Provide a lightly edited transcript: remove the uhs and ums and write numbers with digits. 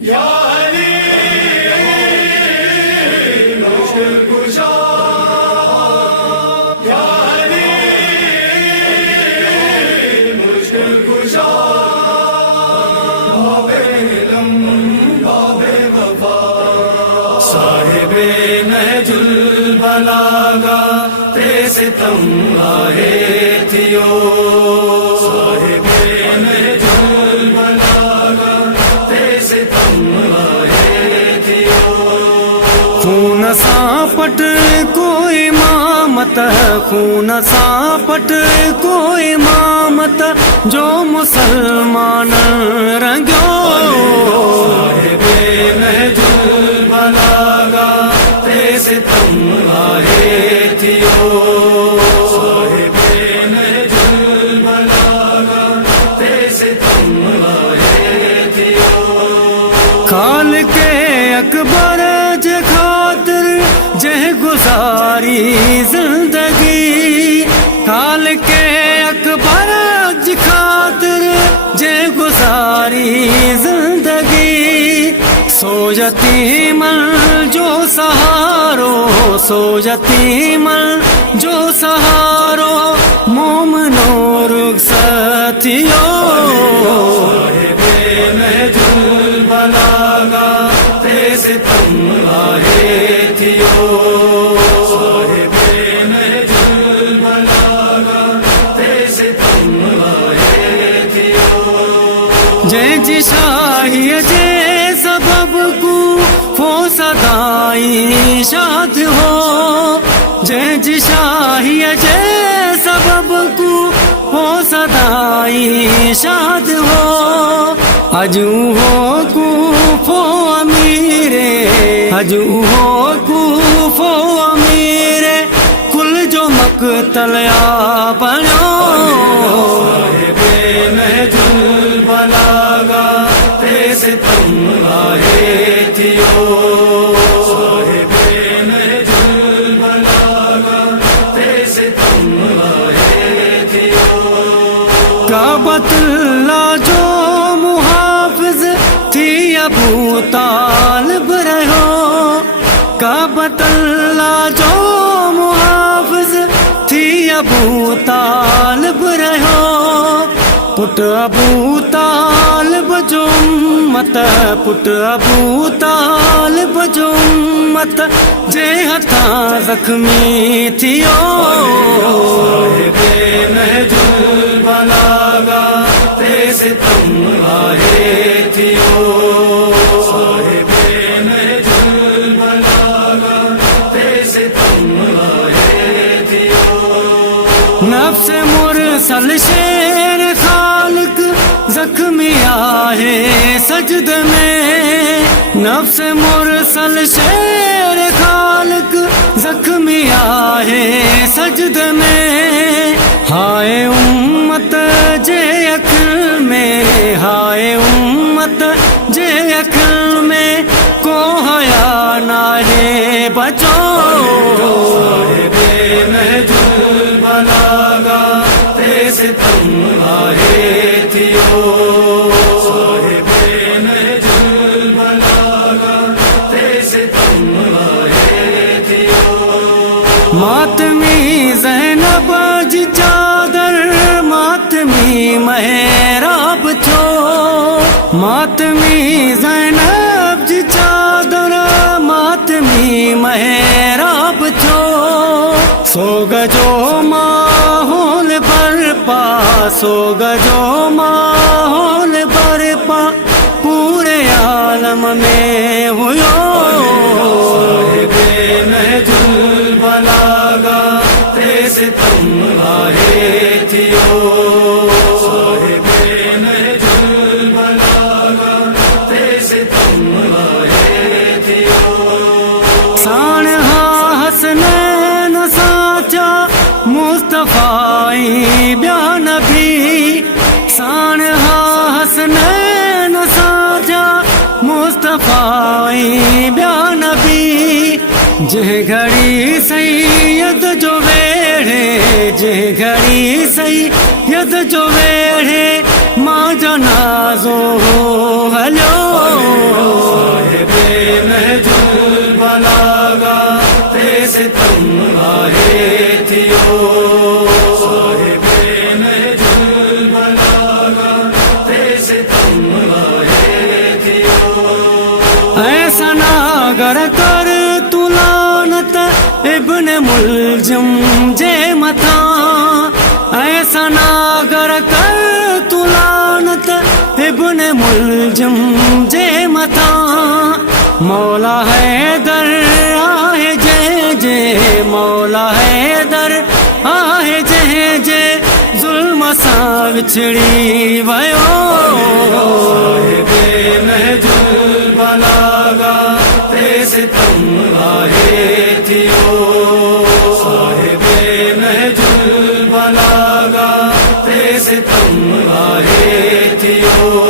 या अली मुश्किल कुशा, या अली मुश्किल कुशा, बाबे इल्म बाबे वफा, साहिबे नहजुल बलागा ते सितम आए थियो, साहिबे नहजुल बलागा ते सितम आए थियो। खून सापट कोई मामत, खून सापट कोई मामत, जो मुसलमान रंगो साहिबे नहजुल बलागा ते सितम आए थियो, साहिबे नहजुल बलागा ते सितम आए थियो। खाल के अकबर जे खातिर जह गुजारी जिंदगी, खाल के अकबर जे खातिर जह गुजारी जिंदगी, सो यतीमन जो सहारो, सो यतीमन जो सहारो, मोमनो रुखसतियो साहिबे नहजुल बलागा ते सितम आए थियो, साहिबे नहजुल बलागा ते सितम आए थियो। जय जी शाही जे सबब को फो सदाई शाद हो, जय जी शाही जे सबब को हो सदाई शाद हो, अजू हो कूफो अमीरे, अजू हो कूफो अमीरे, कुल जो मकतलया बनो साहिबे नहजुल बलागा ते सितम आए थियो, साहिबे नहजुल बलागा ते सितम आए थियो। काबतुल्ला जो मुहाफिज थी अबू तालिब रहो, काबतुल्ला जो मुहाफिज थी अबू तालिब रहो, पुट अबू तालिब जो उम्मत, पुट अबू तालिब जो उम्मत, जे हथा जख्मी थियो साहिबे नहजुल बलागा ते सितम आए थियो, साहिबे नहजुल बलागा ते सितम आए थियो। नफ्स मुरसल शेर खालिक जख्मी आहे सजद में, नफ्स मुरसल शेर खालिक जख्मी आहे सजद में, हाय उम्मत जे अखिल में, हाय उम्मत जे अखिल में, को हया नारे बचो साहिबे नहजुल बलागा ते सितम आए थियो, साहिबे नहजुल बलागा ते सितम आए थियो। मातमी ज़ैनब जी चादर, मातमी महराब थो, मातमी ज़ैनब जी चादर, मातमी महराब थो, सोग जो माहौल बरपा, सोग जो माहौल बरपा, पूरे आलम में हुयो साहिबे नहजुल बलागा ते सितम आए थियो, साहिबे नहजुल बलागा ते सितम आए थियो। साण हा हसनैन साचा मुस्तफाई बयान भी, साण हा हसनैन साचा मुस्तफाई बयान भी, जह घड़ी सैयद जो वेड़े, जह घड़ी सैयद जो वेड़े, मां जनाज़ो हलो कर कर तुलानत इब्न मुलजम जे मथा ऐसा नागर कर तुलानत इब्न मुलजम जे मथा मौला हैदर आहे जय जय मौला हैदर आहे जय जय जुल्म सां विछड़ी वयो साहिबे नहजुल बलागा ते सितम आहे थियो साहिबे नहजुल बलागा ते सितम आहे थियो